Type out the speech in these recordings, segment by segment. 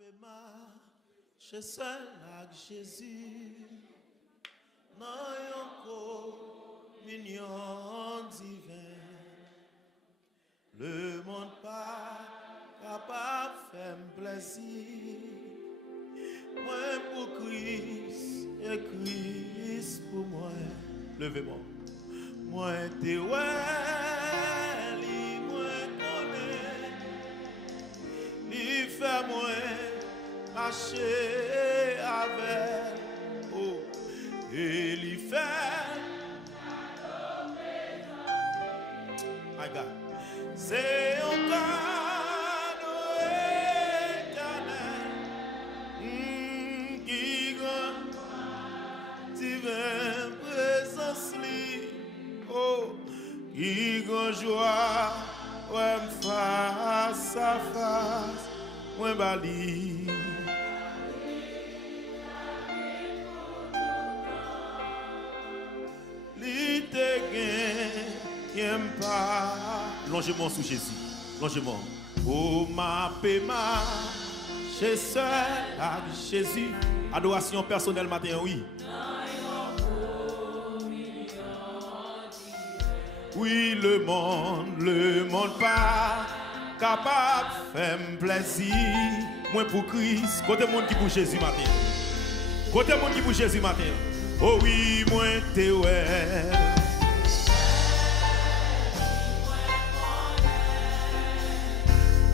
peux marcher seul avec Jésus. Non, encore mignon divin. Le monde pas capable de faire plaisir. Moi pour Christ et Christ pour moi. Levez-moi. Moi t'es ouais, moi connais. Il fait moi marcher avec. Oh, et il fait. My God. C'est un cadeau éternel qui grand divin présence li, oh, qui grand joie, ouais face à face, ouais bali. Li te gen, y'aime pas. Longez-moi sous Jésus. Longez-moi. Oh ma péma, chez seul avec Jésus. Adoration personnelle matin, oui. Oui, le monde pas capable de faire plaisir. Moi pour Christ. Côté monde qui pour Jésus matin. Côté monde qui pour Jésus matin. Oh oui, moi t'es ouais.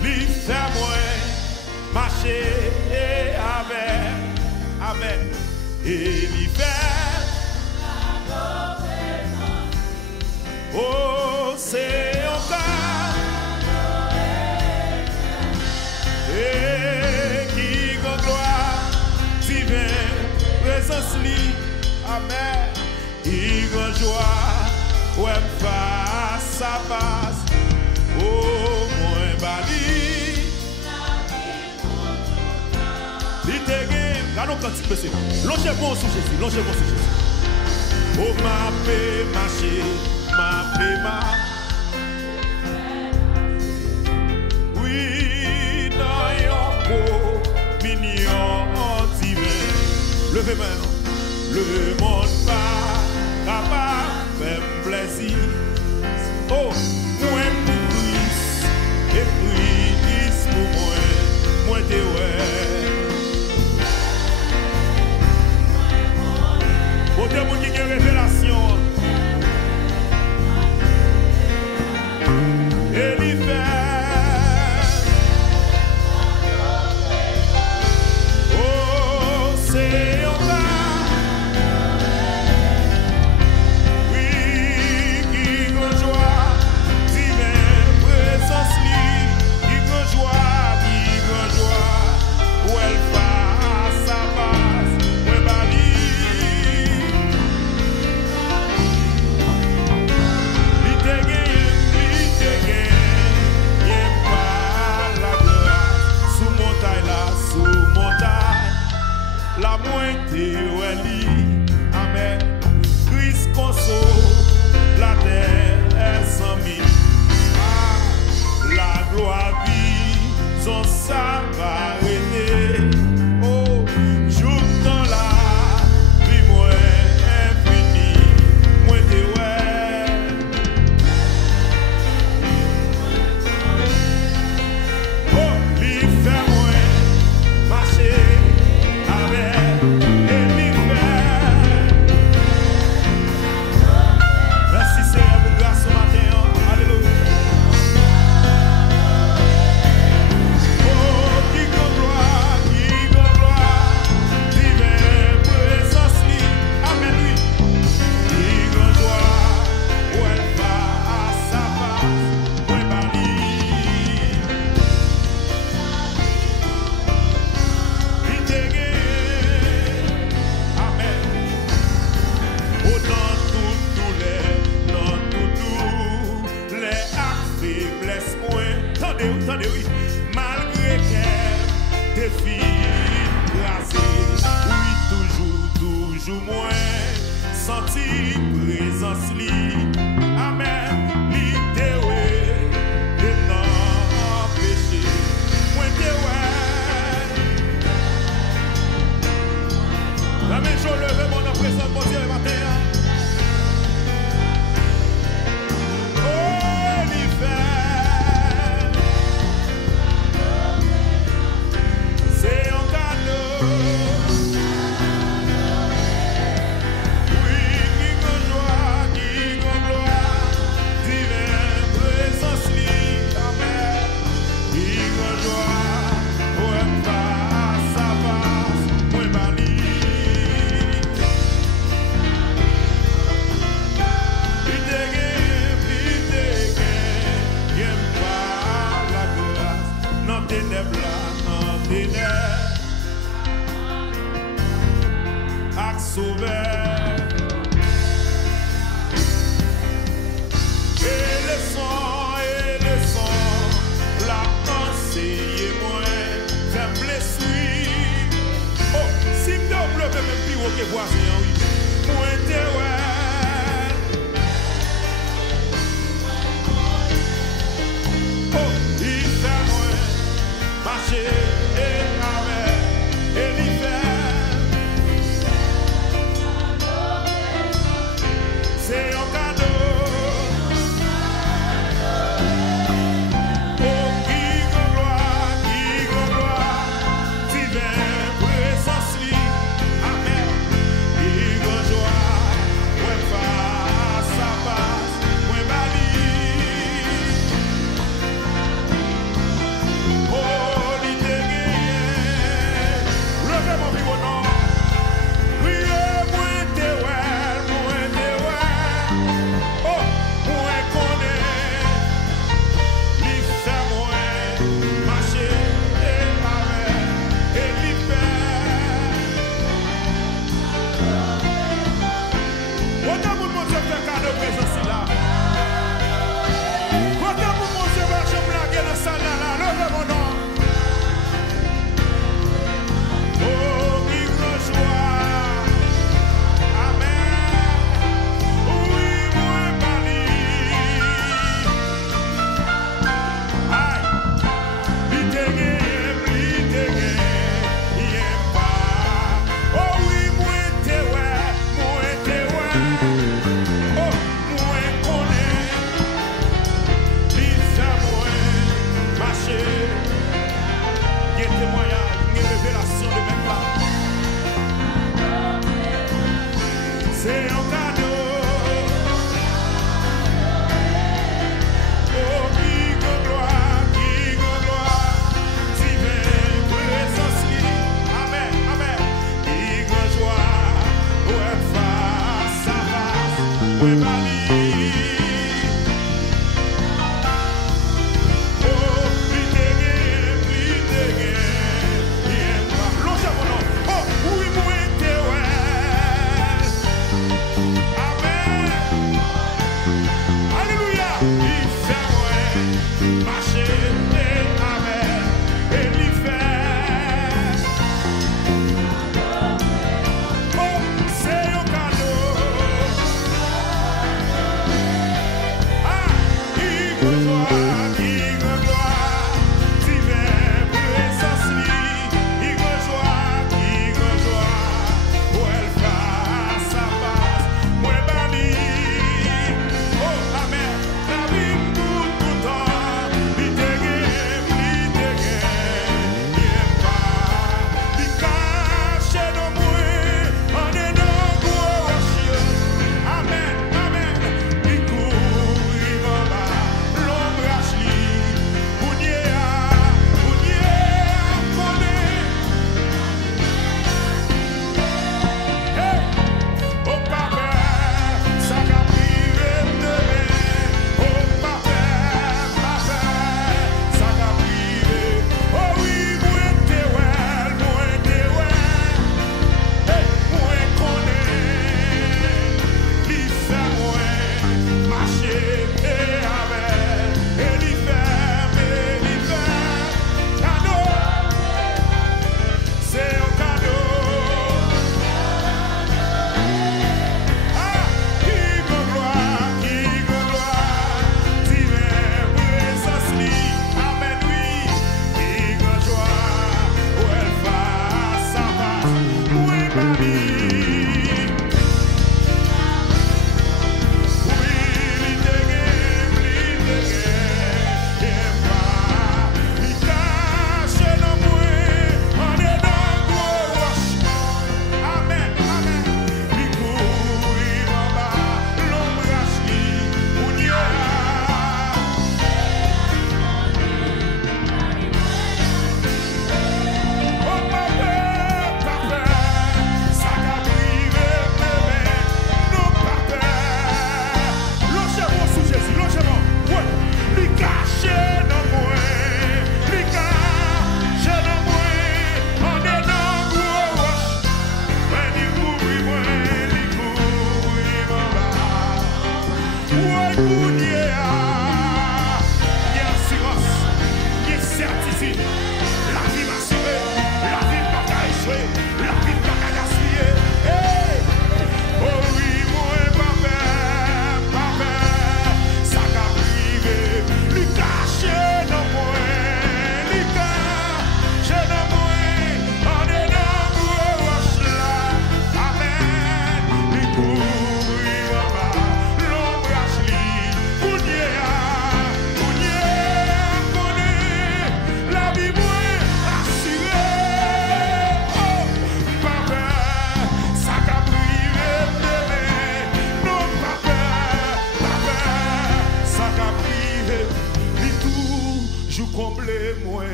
Lui fait moi marcher avec, amen. Et lui fait oh c'est un cas et qui grand gloire divin présence lui, amen. Qui grand joie ouais face à face. Oh moi bali. Regardons quand tu peux se longez-moi sous Jésus, longez-moi sous Jésus. Oh ma paix, marcher, ma paix, ma. Oui, non, yonko, mignon, divin. Levez maintenant. Le monde pas capable de faire plaisir. Oh, moi pour Christ, et Christ pour moi, moi t'es ouais. Au témoin qui a une révélation. Et l'hiver. Oh, c'est un cas. Oui, qui grand joie, divin présence li, qui grand joie, où elle passe à passe, où elle bali. La moitié amen. Christ console la terre sans mille. Ah, la gloire vie, son sang va arrêter. Oh, jour dans la vie, moi infini, moi t'es ouais. Oh, lui fait moi marcher. Merci Seigneur pour grâce ce matin. Alléluia. Oh, qui grand gloire, divin présence li. Amen lui. Qui grand joie, où elle va à sa face, où elle va lire. Il te guérit. Amen. Autant tout les faiblesses moins. Tendez, oui. Malgré qu'elle défie rasée, oui, toujours moins. Senti présence li. Amen. Li te ouais. Et non péché. Moi te ouais. sauveur. Et le sang, la pensée moi, fait blessure. Oh, si me double même plus haut que voisin, oui. Moi t'es ouais. Oh, il fait moi marcher et avec et l'hiver. C'est un cadeau.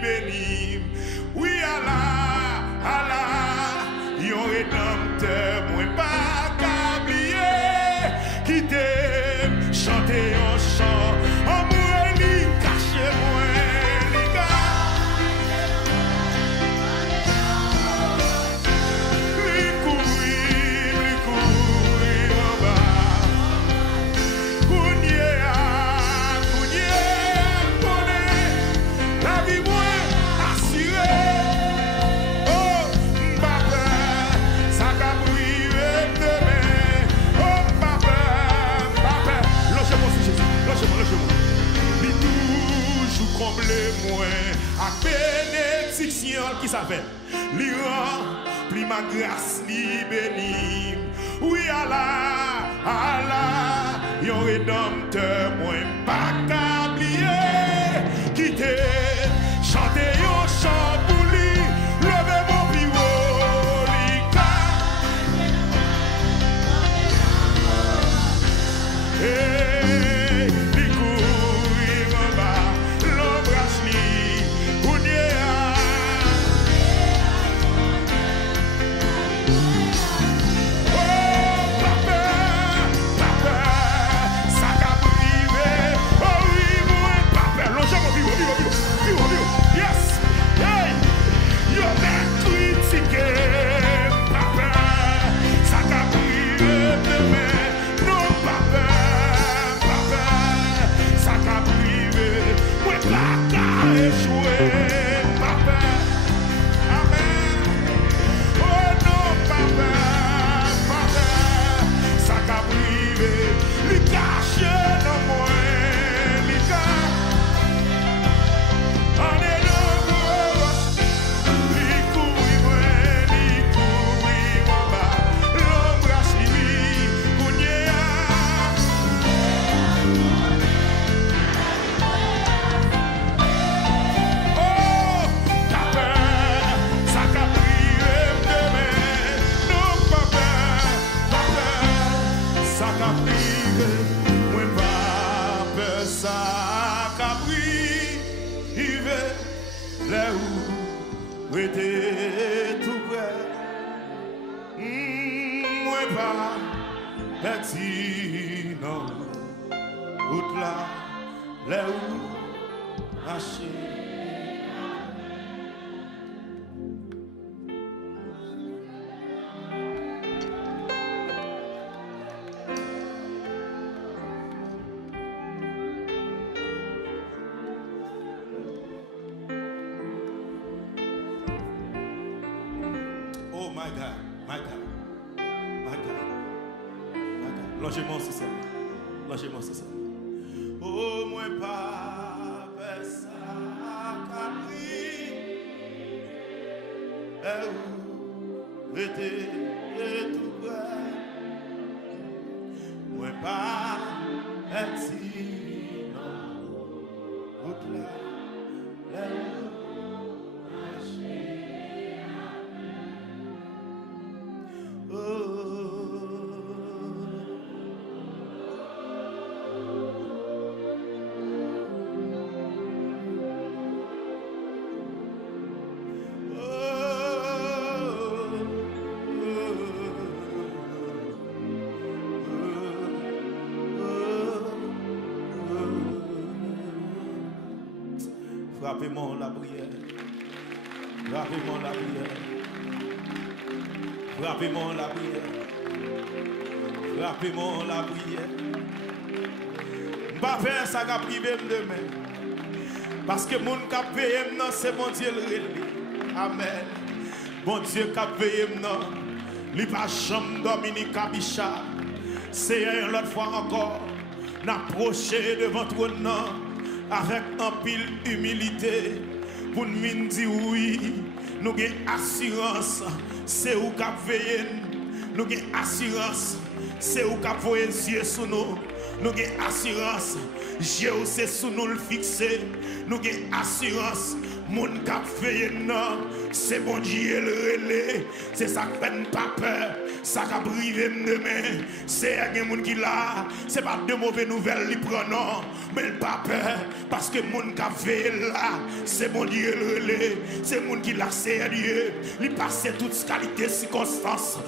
béni. Oui, Allah, yon rédempteur, moi pas qu'oublier, qui t'aime, chanter en chant, en moi, li caché moi, li courir en bas. Kounye connaît la vie moins assurée. Oh, papa, ça va priver demain. Oh, papa, lâchez-moi, Jésus, lâchez-moi. Lui toujours comblé moins à bénédiction qui s'appelle. Lui remplit ma grâce, lui béni. Oui, Allah, yon rédempteur, moi pas qu'oublier, qui t'est chanté yon chant pour lui, levez mon bureau, hey, li courir en bas, l'embrasse li, yes, hey, you're not critiqué, papa, ça t'a privé demain, non, papa, ça t'a privé, moi, pas qu'à échouer, papa, amen, oh non, papa, ça t'a privé, lui caché dans moi, lui caché. Tout près, moi pas petit, non, route là, là où marcher. Oh my God, my God, my God, my God. Lâchez-moi, c'est ça. Lâchez-moi, c'est ça. Oh, moi pas ça capri. Où était tout près. Moi pas petit, non. Route là, là où marcher. Frappez-moi la prière. Frappez-moi la prière. Frappez-moi la prière. Frappez-moi la prière. Je ne vais pas faire ça qui a privé demain. Parce que mon qui a payé, c'est mon Dieu le réel. Amen. Bon Dieu qui a payé, il n'y a pas de chambre Dominique Kabicha. C'est une autre fois encore. N'approcher devant toi avec un pile humilité pour nous dire oui, nous avons assurance, c'est où qui veille, nous avons assurance, c'est où qui voyez les yeux sur nous, nous avons assurance, Dieu c'est sous nous le fixer, nous avons assurance, mon qui veille, c'est bon Dieu le relais. C'est ça qui fait pas peur. Ça qui a privé demain. C'est un monde qui là. C'est pas de mauvaises nouvelles, il prend non. Mais il pas peur. Parce que le monde qui a fait là, c'est bon Dieu le relais. C'est le monde qui l'a sérieux. Il passe toutes qualités, circonstances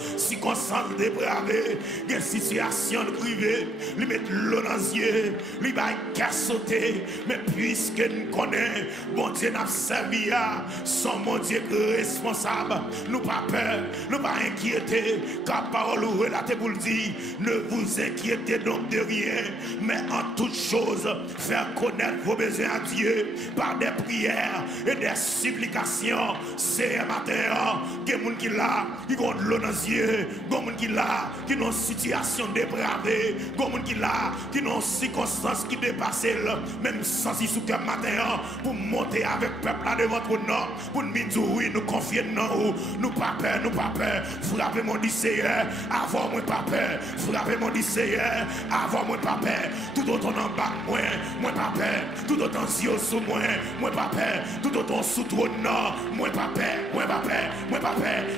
dépravées. Des situations privées. Il met l'eau dans les yeux. Il va qu'à sauter. Mais puisque nous connaissons, bon Dieu n'a servi à son mon Dieu responsable. Nous pas peur, nous pas inquiéter. Car parole ou relaté pour le dire, ne vous inquiétez donc de rien, mais en toute chose, faire connaître vos besoins à Dieu par des prières et des supplications. C'est un matin, que les gens qui là, qui ont de l'eau dans les yeux, les gens qui là, qui ont une situation dépravée, les gens qui là, qui ont une circonstance qui dépasse, même sans y sous comme matin, pour monter avec le peuple là de votre nom, pour nous dire oui, nous confier dans nous pas peur, frappez mon Seigneur, avant moi pas peur, frappez mon Seigneur, avant moi pas peur, tout autant en bas moi pas peur, tout autant yeux sous moi pas peur, tout autant sous trône moi pas peur,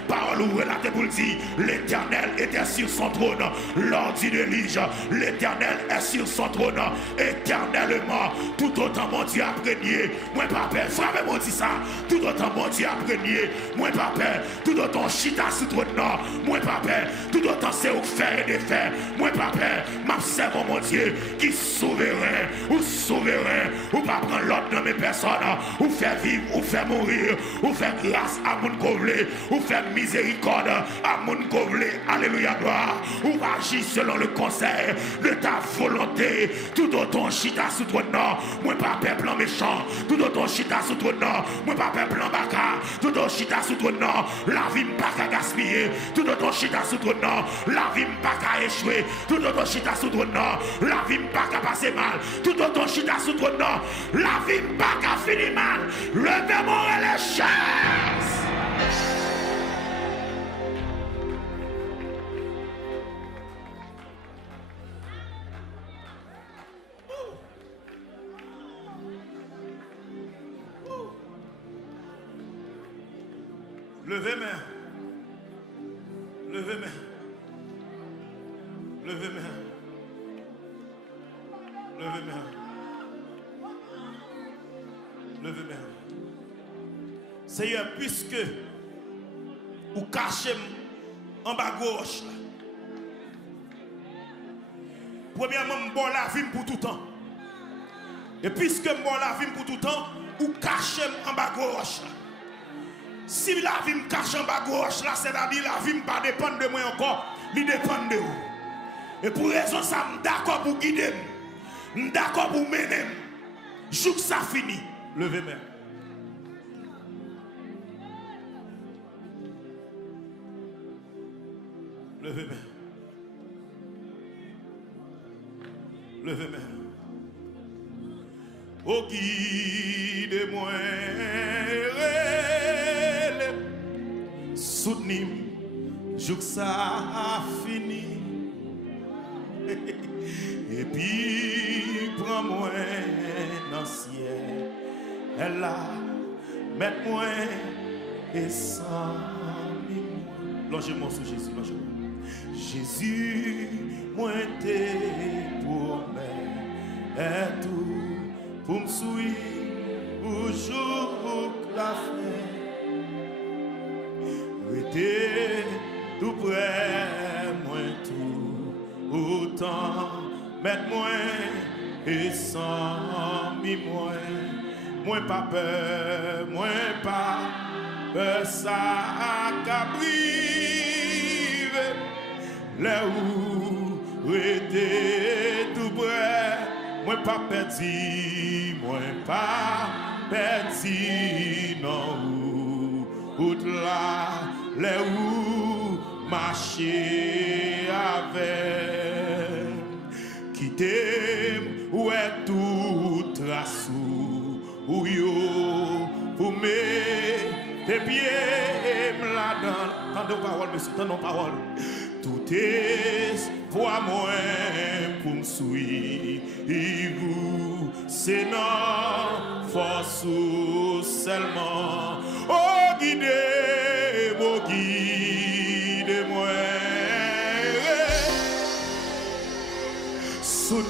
parole ou la pour le dire, l'Éternel était sur son trône, l'ordi de l'Ige, l'Éternel est sur son trône, éternellement, tout autant mon Dieu a prégné, moi pas peur, frappez mon Dieu ça, tout autant mon Dieu a prégné, moi pas peur, tout autant chita sous trône, moi pas peur, tout autant c'est au faire et défaire, moi pas peur, m'observe mon Dieu qui souverain, ou pas prendre l'autre dans mes personnes, ou faire vivre, ou faire mourir, ou faire grâce à mon couvler, ou faire miséricorde à mon couvler, alléluia gloire, ou agir selon le conseil de ta volonté, tout autant chita sous trône, moi pas peur plan méchant, tout autant chita sous trône, moi pas peur plan baka, tout autant chita sous trône, la vie pas qu'à gaspiller, tout autant chita sous trône, la vie pas qu'à échouer, tout autant chita sous trône, la vie pas qu'à passer mal, tout autant chita sous trône, la vie pas qu'à finir mal, levez-moi les chaises. Levez main. Levez main. Levez main. Levez main. Levez main. Seigneur, puisque vous cachez en bas gauche, premièrement, je bon la vie pour tout temps. Et puisque je bon la vie pour tout temps, vous cachez en bas gauche. Si la vie me cache en bas gauche, là, c'est-à-dire la vie ne va pas dépendre de moi encore, il dépend de vous. Et pour raison ça, je suis d'accord pour guider, je suis d'accord pour mener. Joue que ça finit. Levez main. Levez main. Levez main. Oh, guide-moi. Soutenir, joue que ça a fini. Et puis, prends-moi dans le ciel. Elle a, mets-moi et sans longez-moi sur Jésus, longez-moi. Jésus, moi t'es pour moi, et tout pour me suivre, pour jour la fin. Restez tout près, moi tout autant, mettre-moi et sans moi pas peur, ça caprive, là où restez tout près, moi pas perdu, non, out là, là où marcher avec, quitter où est tout trace où yo pour mettre tes pieds là-dedans. Tendons parole, monsieur, tendons parole. Tout espoir moi pour me suivre, c'est non force seulement. Oh, guidez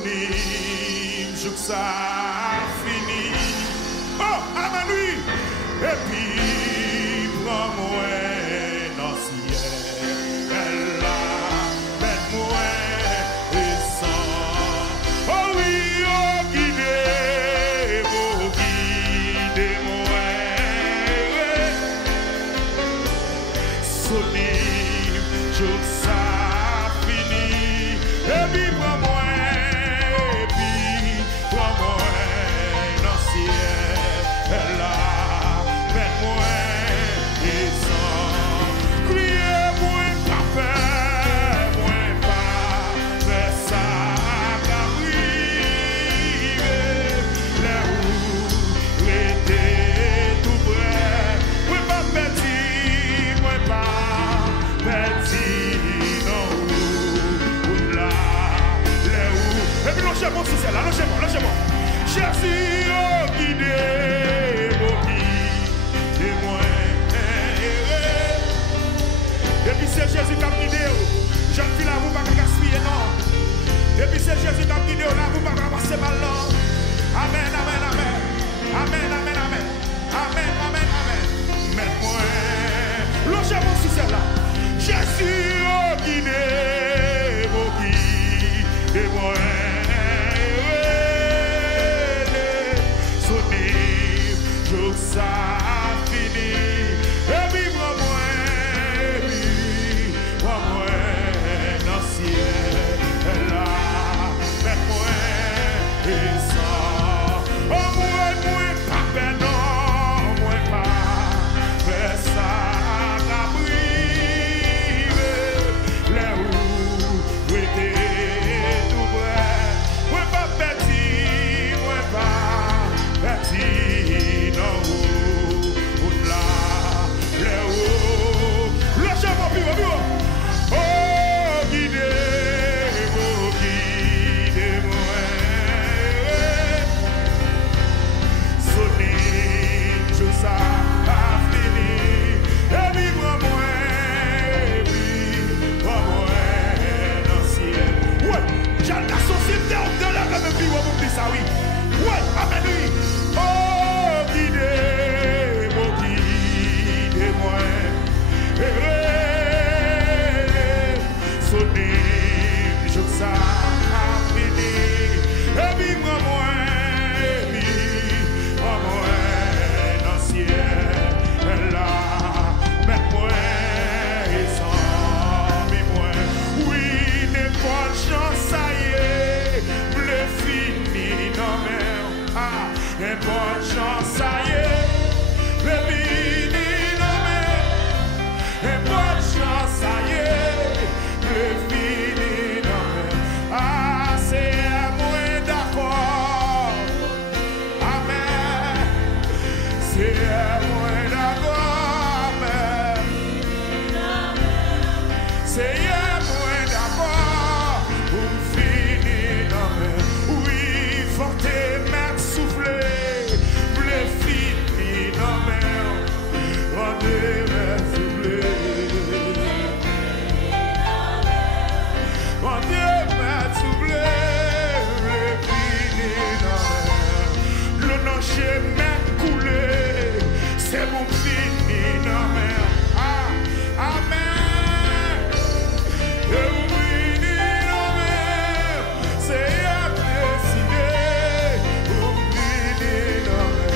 Sonne, joue que ça fini. Oh, amen, oui. Et puis, prends-moi dans le ciel. Elle a fait moi et sans. Oh oui, oh, guidez-moi. Sonne, joue que ça fini. Et puis, prends-moi dans le ciel. Elle a fait moi et sans. Criez, moi, pas peur, moi, pas faire ça, qu'à priver. Là où était tout près, moi, pas petit, moi, pas petit, non, là, là où. Et puis, lâchez-moi, c'est là, lâchez-moi. Jésus, oh, guidez-moi. Et puis c'est Jésus qui a guidé. Jeune fille là, vous ne pouvez pas gaspiller, non. Et puis c'est Jésus qui a guidé, là, vous ne pouvez pas passer mal, non. Amen, amen, amen. Amen, amen, amen. Amen, amen, amen. Mets-moi. Lâchez-moi si c'est là. Jésus, oh, guidez-moi. Ça fini, et puis moi, dans le ciel, là, faites-moi, et ça, oh, moi, pas ben non, moi, pas, fais ça, la brive, là où, était tout près, moi, pas petit, moi, pas petit, non. Oh, guidez-moi. Sonne, joue ça a fini. Et puis prends-moi dans le ciel. Ouais, j'ai la société de la même vie, on me dit ça, oui. Ouais, amen, oui. Oh, guidez-moi. Je ça a fini. Et puis moi dans le ciel. Là, mets-moi et sans moi. Oui, n'importe chance, ça y est. Le fini, non mais. Ah, n'importe chance, ça y est. Le fini, non mais. N'importe chance, ça y est. Le fini, non mais. Ah, c'est moi d'accord. Amen. C'est moi d'accord. Amen. C'est moi d'accord. Pour finir, non mais. Oui, faut te mettre souffler. Le fini, non mais. On te met souffler. On te met souffler. Le fini, non mais. Le nom chemin coulé. C'est mon fini, non mais. Ah, amen. Le fini, non mais. C'est à décider. Le fini, non mais.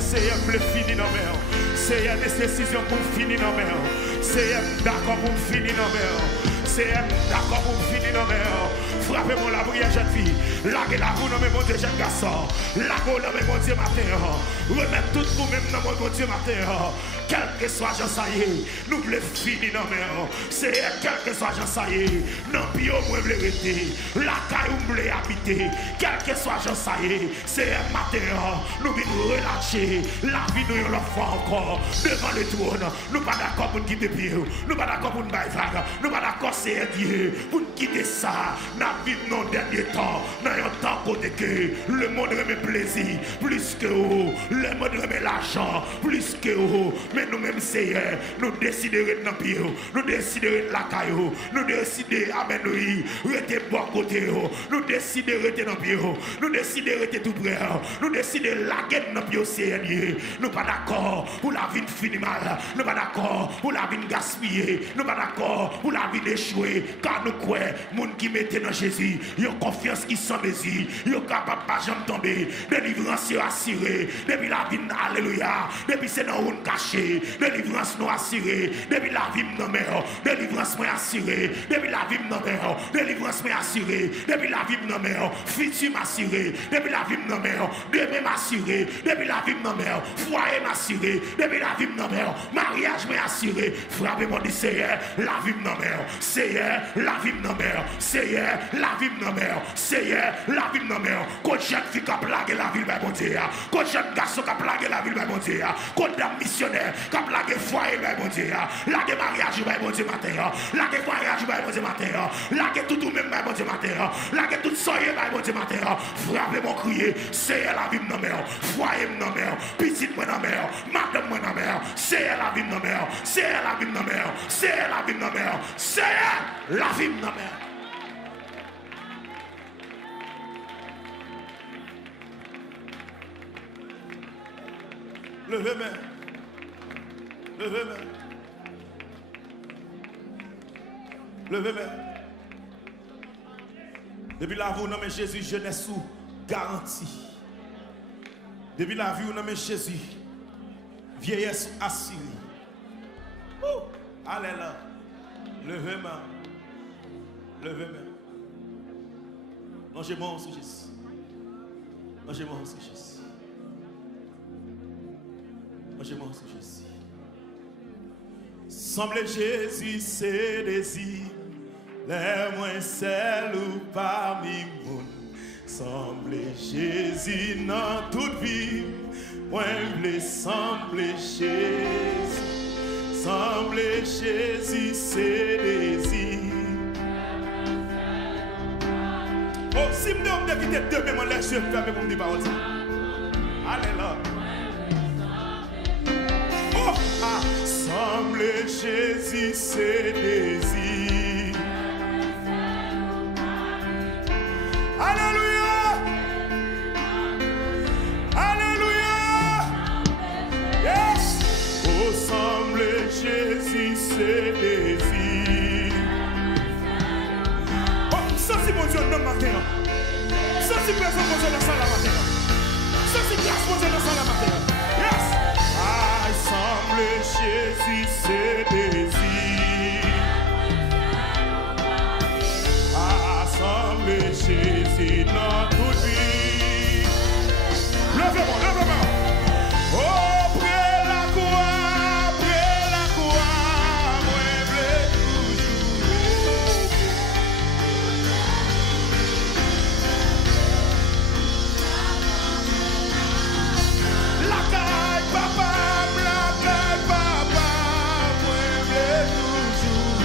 C'est le fini dans mer. C'est une décision pour finir dans mer. C'est d'accord pour finir dans mer. C'est d'accord pour finir dans mer. Frappez-moi la prière, jeune fille. Laguez la vous, non, mais mon Dieu, jeune garçon. Laguez la mon Dieu, matin. Remettez tout vous-même dans mon Dieu, matin. Quel que soit Jean Saïe, nous voulons finir dans mer. C'est quel que soit Jean Saïe, non, puis au moins vérité. La caille où voulons habiter. Quel que soit Jean Saïe, c'est un matin. Nous voulons relâcher. La vie nous le fois encore. Devant le trône. Nous pas d'accord pour nous quitter pied. Nous pas d'accord pour nous bailler vague. Nous pas d'accord c'est Dieu. Pour nous quitter ça. Nous vivons dans le dernier temps. Dans un temps côté que le monde remet plaisir. Plus que vous. Le monde remet l'argent. Plus que vous. Mais nous-mêmes, Seigneur, nous décidons de dans pied, nous décidons de la caillou, nous décidons amen nous rester bon côté, nous décidons de rester dans pied, nous décidons de rester tout près, nous décidons de la guerre dans pied, Seigneur. Nous pas d'accord pour la vie finir mal, nous pas d'accord pour la vie gaspiller, nous pas d'accord pour la vie échouer, car nous croyons, monde qui mettent dans Jésus, ils ont confiance qui sans mesure, ils sont capables de pas jamais tomber, délivrance assurée, depuis la vie, alléluia, depuis c'est dans une cachée. Délivrance nous assurée, depuis la vie de mère, délivrance nous assurée, depuis la vie de mère, délivrance nous assurée, depuis la vie de mère, futur m'assuré, depuis la vie de mère, demain m'assuré, depuis la vie de mère, foyer m'assuré, depuis la vie de mère, mariage m'assuré, frappez-moi du Seigneur, la vie de mère, Seigneur, la vie de mère, Seigneur, la vie de mère, Seigneur, la vie de mère, quand jeune fille qui a plagué la ville, mon Dieu, quand jeune garçon qui a plagué la ville, mon Dieu, quand dame missionnaire, comme la foyer, mon Dieu, la mariage, mon Dieu, matin, la voyage, mon Dieu, matin, la tout ou même, mon Dieu, matin, la tout soyez, mon Dieu, matin, frappez mon crier, c'est la vie de ma mère, foyer de ma mère, petite de ma mère, madame de ma mère, c'est la vie de ma mère, c'est la vie de ma mère, c'est la vie de ma mère, c'est la vie de ma mère. Levez-moi. Levez-moi. Levez-moi. Depuis la vie, on a Jésus, jeunesse sous garantie. Depuis la vie, on a Jésus, vieillesse assurée. Allez là. Levez-moi. Levez-moi. Mangez-moi aussi, Jésus. Mangez-moi aussi, Jésus. Mangez-moi aussi, Jésus. Semble Jésus, c'est désir. Les moins celles ou parmi moun. Semble Jésus dans toute vie. Moi, je semble Jésus. Semble Jésus, c'est désir. Oh, si je me quitter demain, mon laisse je ferme pour me dire parole. Allez là. Oh, ah, semble Jésus, c'est désir. Alléluia. Alléluia. Yes. Oh, semble Jésus, c'est désir. Oh, ça c'est mon Dieu dans le matin. Ça c'est présent mon Dieu dans la salle matin. Ça c'est grâce mon Dieu dans la salle matin. Yes. Ah, semble Jésus, c'est désir. Assemble Jésus dans toute vie. Levez-moi, levez-moi. Oh, près la croix, moi je toujours. La caille papa, moi je toujours.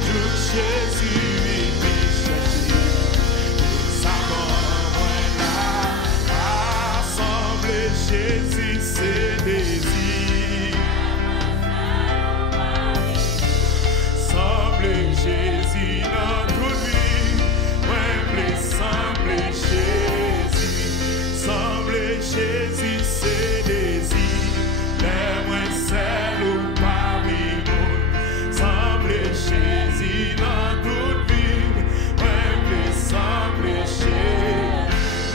Tout Jésus. Jésus, c'est désir. Semble Jésus dans toute vie. Ouais, semble Jésus. Semble Jésus, c'est désir. Les moins celles ou parmi nous. Semble Jésus dans toute vie. Ouais, semble Jésus.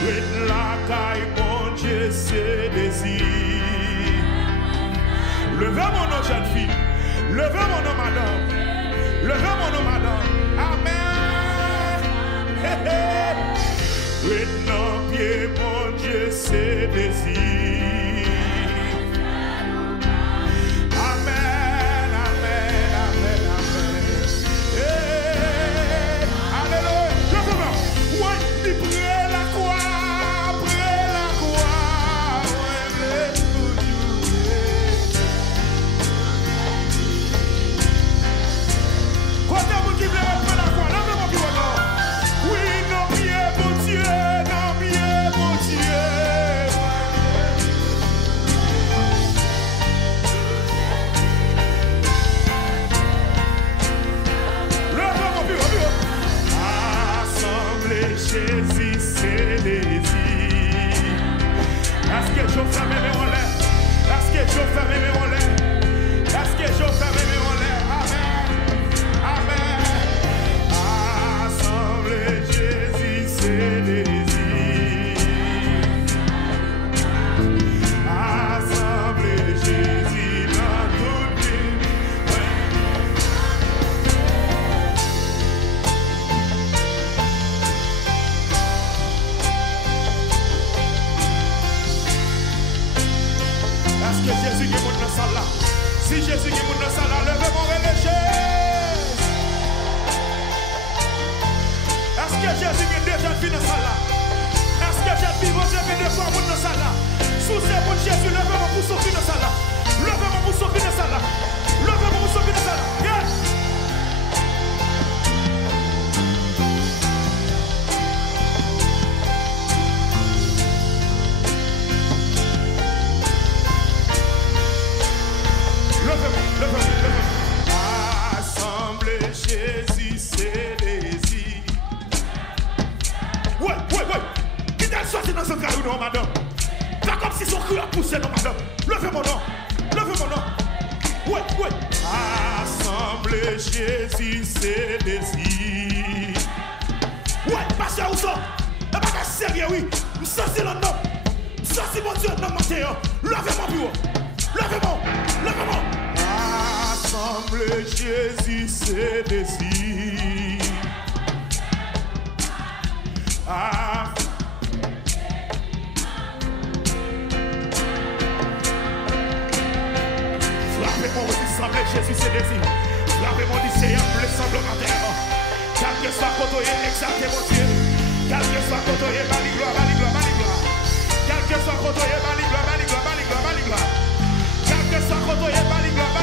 With la caille. C'est désir. Levez mon nom, jeune fille. Levez mon nom, madame. Levez mon nom, madame. Amen. désir. Amen, amen, amen, amen. Alléluia. Je veux voir. Oui, il prie la croix, prie la croix. Quand vous qui voulez prendre la croix, levez-moi plus encore. Oui, non, bien, mon Dieu, non, bien, mon Dieu. Levez-moi plus haut. Assemblée Jésus, c'est désir. Est-ce que je fais mes en l'air? Est-ce que je fais mes en l'air? Est-ce que je fais mes en l'air? Amen. Amen. Assemblée Jésus, c'est désir. Assemblée Jésus, dans toute ville. Est-ce que Jésus est mon dans la salle là? Si Jésus est mon dans la salle là, levez mon relâché. Est-ce que Jésus est déjà fini dans la salle là? Est-ce que j'ai dit, vous avez des fois dans la salle là? Sous ces mots de Jésus, levez-moi pour sortir dans la salle là. Levez-moi pour sortir dans la salle là. Levez-moi pour sortir dans la salle là. Yes! Levez-moi, levez-moi, levez-moi. Assemblée Jésus, c'est désir. Ouais. Qui t'a sorti dans ce cas ou non, madame? Pas comme si son cru a poussé, non, madame. Levez mon nom. Levez mon nom. Ouais. Assemblée Jésus, c'est désir. Ouais, pasteur, où ça? Et pas sérieux, oui. Nous sommes le nom. Nous sommes mon Dieu, non, mon Dieu. Levez-moi plus haut. Levez-moi. Assemblée Jésus, c'est désir. Frappez-moi aussi, semblez Jésus, c'est désir. Frappez-moi du Seigneur, le semblement de terre. Quel que soit côté, exaltez mon Dieu. Quel que soit côté, bali gloire. Quel que soit côté, bali gloire. Quel que soit côté, bali gloire.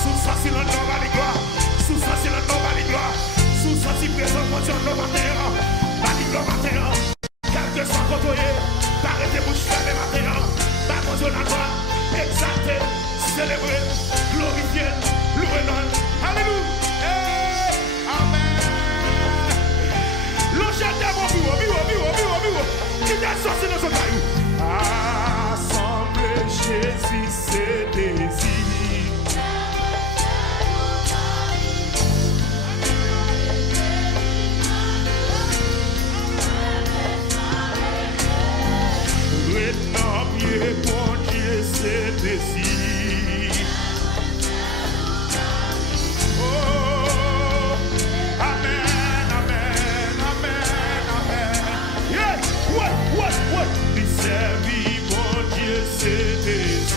Sous ça, c'est le nom, bali gloire. Sous ça, c'est le nom, bali gloire. Sous ça, c'est présent, mon Dieu, nom, bali gloire. Quel que soit côté, arrêtez bouche fermée, matin. Bali mon Dieu, la gloire. Exalté, célébré, glorifié, loué, non. Alléluia. Amen. Le jardin, mon bureau. Qui t'a sorti dans ce caillou? Assemblée Jésus, c'est désir. Maintenant, pied, mon Dieu, c'est désir. Oh, amen. Yeah, ouais. Lui servir, mon Dieu, c'est désir.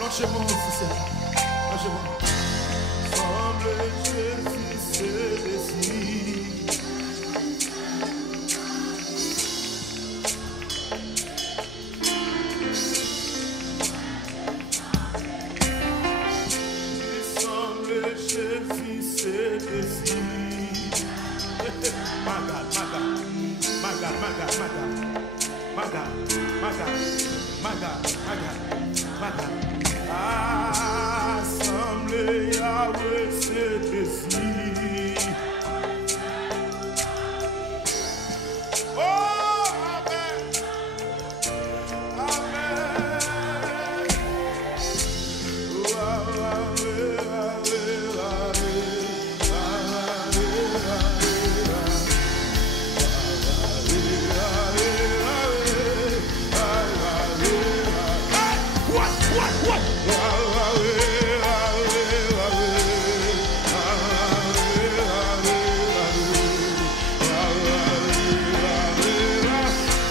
Lâchez-moi aussi, Seigneur. Lâchez-moi. Semble Jésus, c'est désir. Semble Jésus, c'est désir.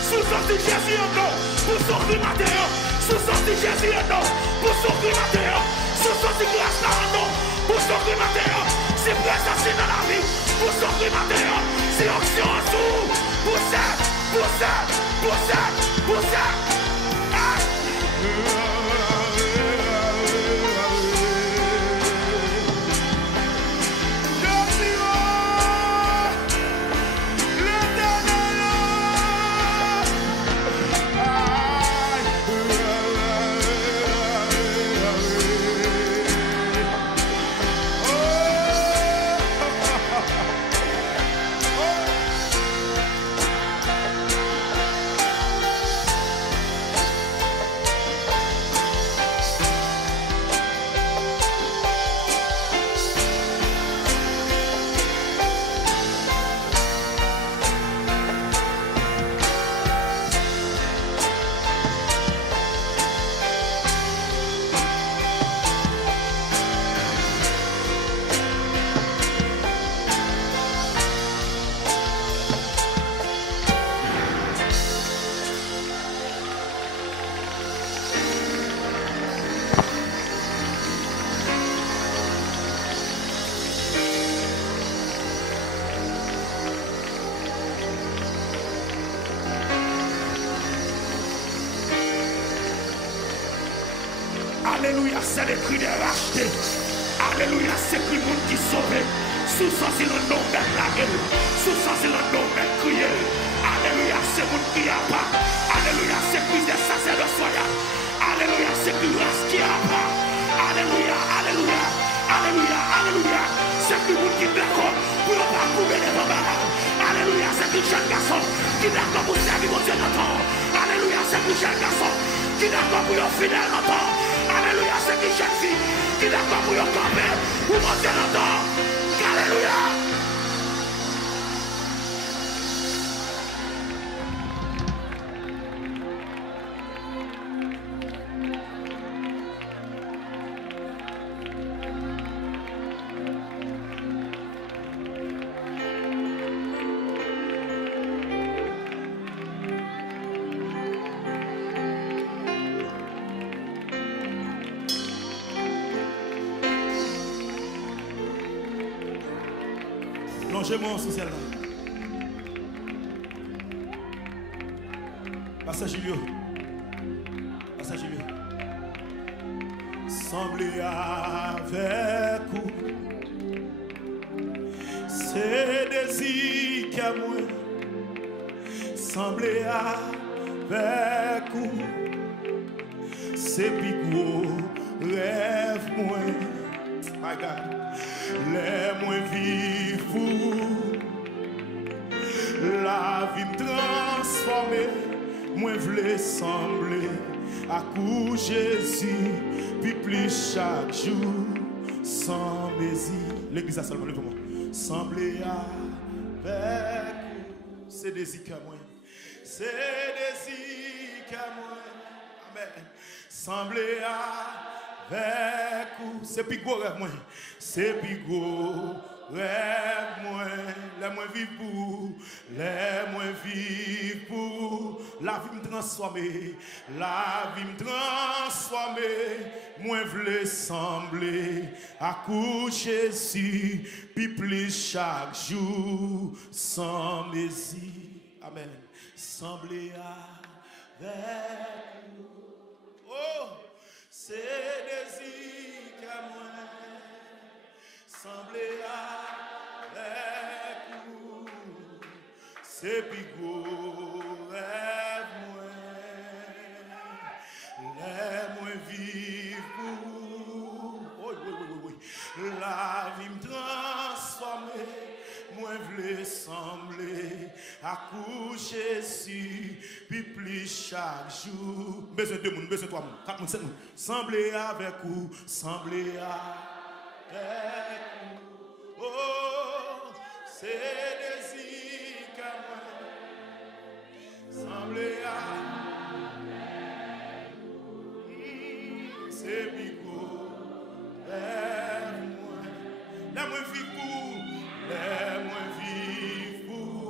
Sous-sorti Jésus en nom, pour sortir Mathéo. Sous-sorti Jésus en nom, pour sortir Mathéo. Sous-sorti grâce en nom, pour sortir Mathéo. C'est présence dans la vie, pour sortir Mathéo. C'est option en dessous, pour ça, pour ça, pour ça, pour ça. Alléluia, c'est le cri des rachetés. Alléluia, c'est le monde qui sauve. Sous ça, c'est le nom de la gueule. Sous ça, c'est le nom de crier. Alléluia, c'est le monde qui a pas. Alléluia, c'est le des sacerdotes soyants. Alléluia, c'est le race qui a pas. Alléluia, alléluia, alléluia, alléluia. C'est le monde qui d'accord pour ne pas couper les mamans. Alléluia, c'est le jeune garçon qui d'accord pour servir mon Dieu dans. Alléluia, c'est le jeune garçon qui d'accord pour être fidèle dans. Alléluia, c'est qui jeune fille qui d'accord pour y camper ou monter longtemps. Alléluia. Longez-moi sous celle-là. Pasteur Julio. Pasteur Julio. Semblez avec vous. C'est désir qu'à moi. Semblez avec vous. C'est plus gros rêve moi. My God. Les moins vivants, la vie me transforme, moi voulais sembler à coup Jésus, puis plus chaque jour, sans désir. L'église a seulement le moment. Sembler avec, c'est désir qu'à moi, c'est désir qu'à moi. Amen. Sembler avec vous, c'est plus gros rêve moi. C'est plus gros rêve moi. Les moins vivre pour, les moins vivre pour. La vie me transformer, la vie me transformer. Moi voulais sembler à coup Jésus, puis plus chaque jour sans désir. Amen. Sembler avec vous. Oh! C'est désir qu'à moi, sembler avec vous, c'est plus gros rêve moi, les moins vivre pour, oui, la vie me transformer. Moi voulais sembler à coup Jésus, puis plus chaque jour. Besoin de monde, besoin de toi, 4 moun, 7 moun. Sembler avec vous, sembler avec vous. Oh, c'est désir qu'à moi. Sembler avec vous. c'est bigo, laisse-moi, laisse-moi vivre pour, laisse-moi vivre pour.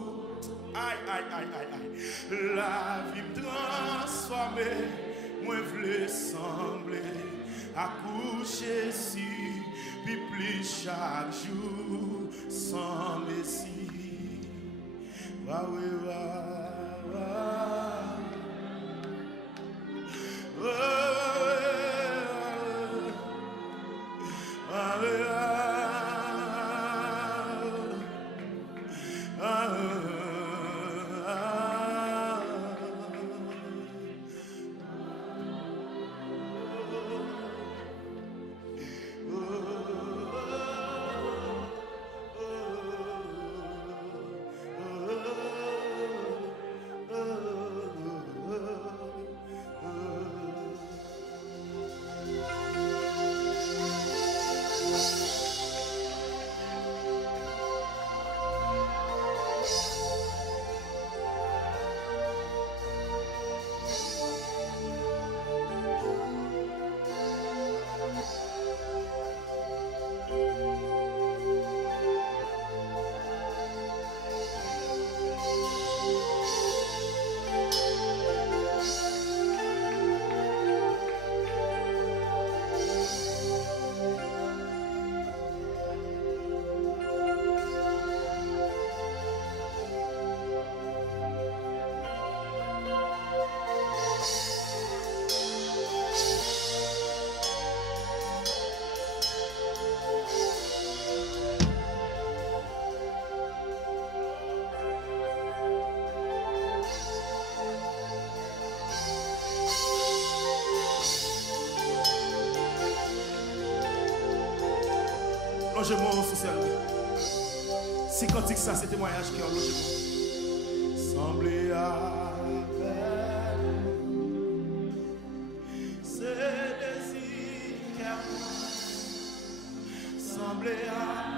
Aïe, aïe, aïe, aïe, aïe. La vie me transformée, moi v'le sembler, accoucher si, puis plus chaque jour, sans messie. Va, oui, va, va. Logez-moi social. Si cantique ça, c'est témoignage qui est en logement. Semblez avec ce désir qui a semblez avec